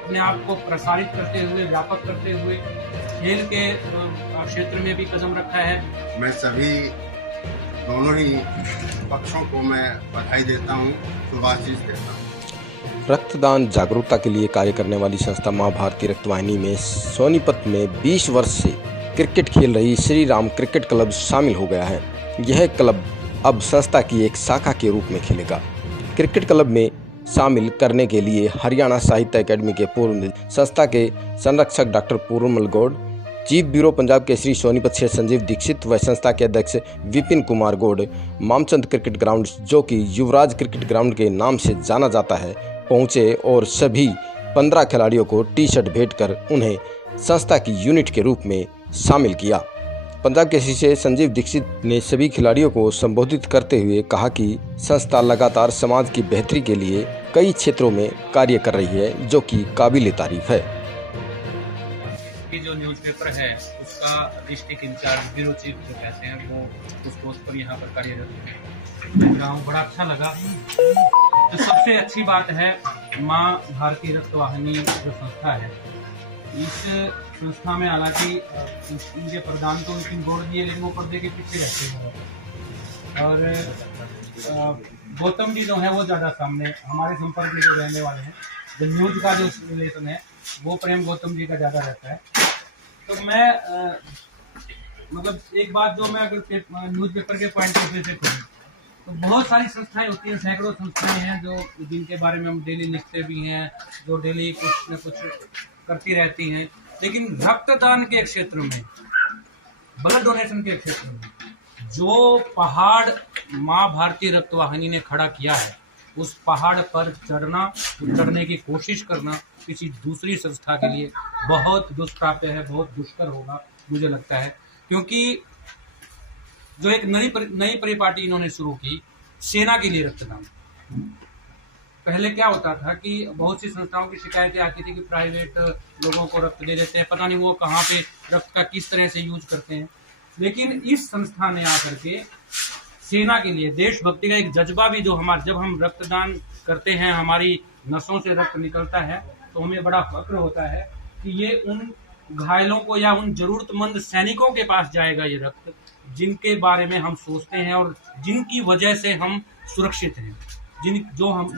अपने आप को प्रसारित करते हुए, व्यापक करते हुए खेल के क्षेत्र में भी कदम रखा है। मैं सभी दोनों ही पक्षों को मैं बधाई देता हूँ, शुभाशीष देता हूँ। रक्तदान जागरूकता के लिए कार्य करने वाली संस्था मां भारती रक्तवाहिनी में सोनीपत में 20 वर्ष से क्रिकेट खेल रही श्री राम क्रिकेट क्लब शामिल हो गया है। यह क्लब अब संस्था की एक शाखा के रूप में खेलेगा। क्रिकेट क्लब में शामिल करने के लिए हरियाणा साहित्य अकेडमी के पूर्व संस्था के संरक्षक doctor Purnamal Gaur, chief bureau Punjab Kesari Sonipat से संजीव दीक्षित व संस्था के अध्यक्ष विपिन कुमार गौड़, मामचंद क्रिकेट ग्राउंड जो कि युवराज क्रिकेट ग्राउंड के नाम से जाना जाता है, पहुंचे और सभी 15 खिलाड़ियों को टी शर्ट भेंट कर उन्हें संस्था की यूनिट के रूप में शामिल किया। पंजाब केसरी से संजीव दीक्षित ने सभी खिलाड़ियों को संबोधित करते हुए कहा कि संस्था लगातार समाज की बेहतरी के लिए कई क्षेत्रों में कार्य कर रही है, जो कि काबिल तारीफ है। कि जो न्यूज़पेपर है उसका डिस्ट्रिक्ट इंचार्ज ब्यूरो चीफ जो कहते हैं वो उस पोस्ट पर यहाँ पर कार्यरत है। बड़ा अच्छा लगा। तो सबसे अच्छी बात है मां भारती रक्तवाहिनी जो संस्था है, इस संस्था में हालांकि इनके प्रधान तो विपिन गौड़ जी है, लेकिन वो पर्दे के पीछे रहते हैं और गौतम जी जो है वो ज़्यादा सामने हमारे संपर्क में जो रहने वाले हैं। जो न्यूज़ का जो रिलेशन है वो प्रेम गौतम जी का ज़्यादा रहता है। तो मैं मतलब एक बात जो मैं अगर न्यूज़पेपर के पॉइंट ऑफ व्यू से कहूँ तो बहुत सारी संस्थाएं होती हैं, सैकड़ों संस्थाएं हैं जो जिनके बारे में हम डेली लिखते भी हैं, जो डेली कुछ न कुछ करती रहती हैं। लेकिन रक्तदान के क्षेत्र में, ब्लड डोनेशन के क्षेत्र में जो पहाड़ मां भारती रक्तवाहिनी ने खड़ा किया है, उस पहाड़ पर चढ़ने की कोशिश करना किसी दूसरी संस्था के लिए बहुत दुष्प्राप्य है, बहुत दुष्कर होगा मुझे लगता है। क्योंकि जो एक नई परिपाटी इन्होंने शुरू की, सेना के लिए रक्तदान। पहले क्या होता था कि बहुत सी संस्थाओं की शिकायतें आती थी कि प्राइवेट लोगों को रक्त दे देते हैं, पता नहीं वो कहाँ पे रक्त का किस तरह से यूज करते हैं। लेकिन इस संस्था ने आकर के सेना के लिए देशभक्ति का एक जज्बा भी, जो जब हम रक्तदान करते हैं, हमारी नसों से रक्त निकलता है, तो हमें बड़ा फक्र होता है कि ये उन घायलों को या उन जरूरतमंद सैनिकों के पास जाएगा ये रक्त, जिनके बारे में हम सोचते हैं और जिनकी वजह से हम सुरक्षित हैं, जो हम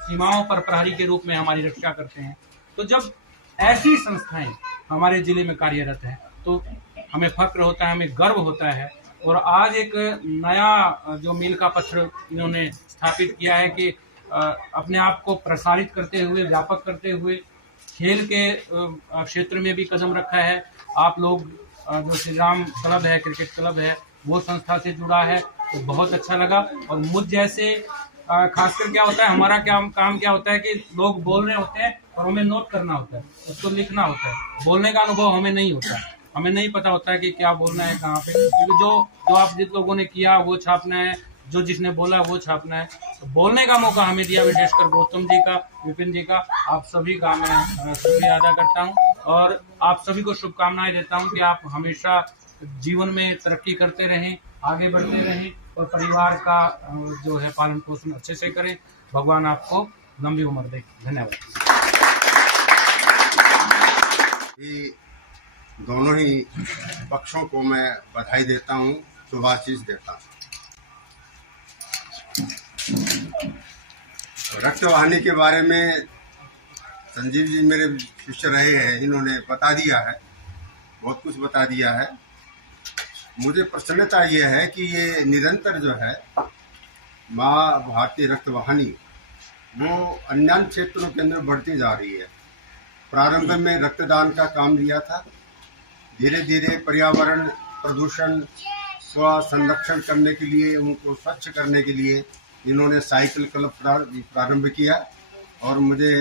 सीमाओं पर प्रहरी के रूप में हमारी रक्षा करते हैं। तो जब ऐसी संस्थाएं हमारे जिले में कार्यरत हैं तो हमें फक्र होता है, हमें गर्व होता है। और आज एक नया जो मील का पत्थर इन्होंने स्थापित किया है कि अपने आप को प्रसारित करते हुए, व्यापक करते हुए खेल के क्षेत्र में भी कदम रखा है। आप लोग जो श्री राम क्लब है, क्रिकेट क्लब है, वो संस्था से जुड़ा है, तो बहुत अच्छा लगा। और मुझ जैसे खासकर क्या होता है, हमारा काम क्या होता है कि लोग बोल रहे होते हैं और हमें नोट करना होता है, उसको लिखना होता है। बोलने का अनुभव हमें नहीं होता है, हमें नहीं पता होता है कि क्या बोलना है, कहाँ पे, क्योंकि जो आप जिन लोगों ने किया वो छापना है, जो जिसने बोला वो छापना है। तो बोलने का मौका हमें दिया, विशेषकर गौतम जी का, विपिन जी का, आप सभी का मैं शुक्रिया अदा करता हूँ और आप सभी को शुभकामनाएं देता हूँ कि आप हमेशा जीवन में तरक्की करते रहें, आगे बढ़ते रहें और परिवार का जो है पालन पोषण अच्छे से करें। भगवान आपको लंबी उम्र दे। धन्यवाद। दोनों ही पक्षों को मैं बधाई देता हूँ, शुभाशीष देता हूँ। रक्तवाहिनी के बारे में संजीव जी मेरे शिष्य रहे हैं, इन्होंने बता दिया है, बहुत कुछ बता दिया है। मुझे प्रसन्नता ये है कि ये निरंतर जो है मां भारती रक्तवाहिनी वो अन्य क्षेत्रों के अंदर बढ़ती जा रही है। प्रारंभ में रक्तदान का काम लिया था, धीरे धीरे पर्यावरण प्रदूषण का संरक्षण करने के लिए, उनको स्वच्छ करने के लिए इन्होंने साइकिल क्लब प्रारंभ किया। और मुझे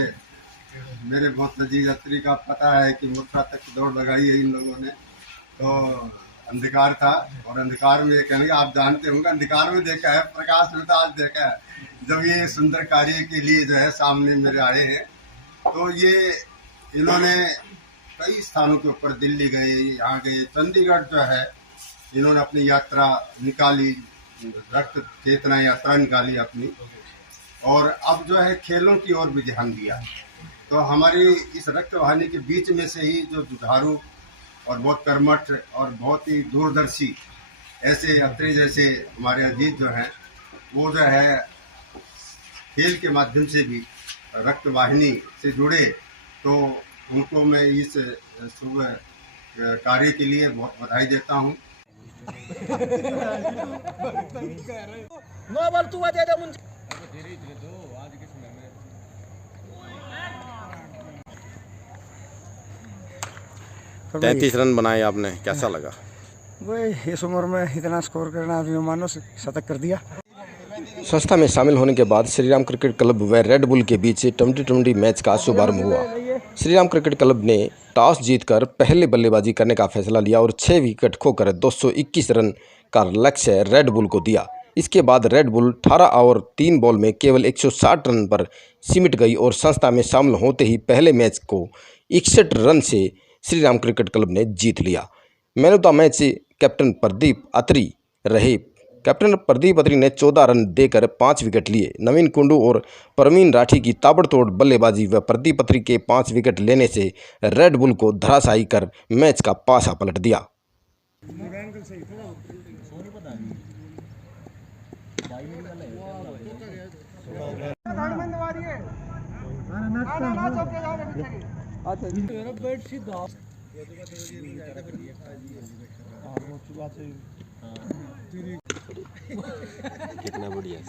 मेरे बहुत नजीक यात्री का पता है कि मोटरा तक दौड़ लगाई है इन लोगों ने। तो अंधकार था और अंधकार में कहेंगे, आप जानते होंगे, अंधकार में देखा है, प्रकाश में तो आज देखा है। जब ये सुंदर कार्य के लिए जो है सामने मेरे आए हैं, तो ये इन्होंने कई स्थानों के ऊपर, दिल्ली गए, यहाँ गए, चंडीगढ़ जो है इन्होंने अपनी यात्रा निकाली, रक्त चेतना यात्रा निकाली अपनी। और अब जो है खेलों की ओर भी ध्यान दिया। तो हमारी इस रक्त वाहिनी के बीच में से ही जो जुझारू और बहुत कर्मठ और बहुत ही दूरदर्शी ऐसे अत्रे जैसे हमारे अजीत जो हैं, वो जो है खेल के माध्यम से भी रक्त वाहिनी से जुड़े। तो उनको मैं इस शुभ कार्य के लिए बहुत बधाई देता हूँ। तो 33 रन बनाए आपने, कैसा लगा? वही इस उम्र में इतना स्कोर करना, आदमी मानो शतक कर दिया। संस्था में शामिल होने के बाद श्रीराम क्रिकेट क्लब व रेड बुल के बीच T20 मैच का शुभारंभ हुआ। श्रीराम क्रिकेट क्लब ने टॉस जीतकर पहले बल्लेबाजी करने का फैसला लिया और 6 विकेट खोकर 221 रन का लक्ष्य रेड बुल को दिया। इसके बाद रेड बुल 18 ओवर 3 बॉल में केवल 160 रन पर सिमट गई और संस्था में शामिल होते ही पहले मैच को 61 रन से श्रीराम क्रिकेट क्लब ने जीत लिया। Man of the match captain Pradeep Atri रहे। कैप्टन प्रदीप अत्री ने 14 रन देकर 5 विकेट लिए। नवीन कुंडू और परवीन राठी की ताबड़तोड़ बल्लेबाजी व प्रदीप अत्री के 5 विकेट लेने से रेड बुल को धराशायी कर मैच का पासा पलट दिया। कितना बढ़िया।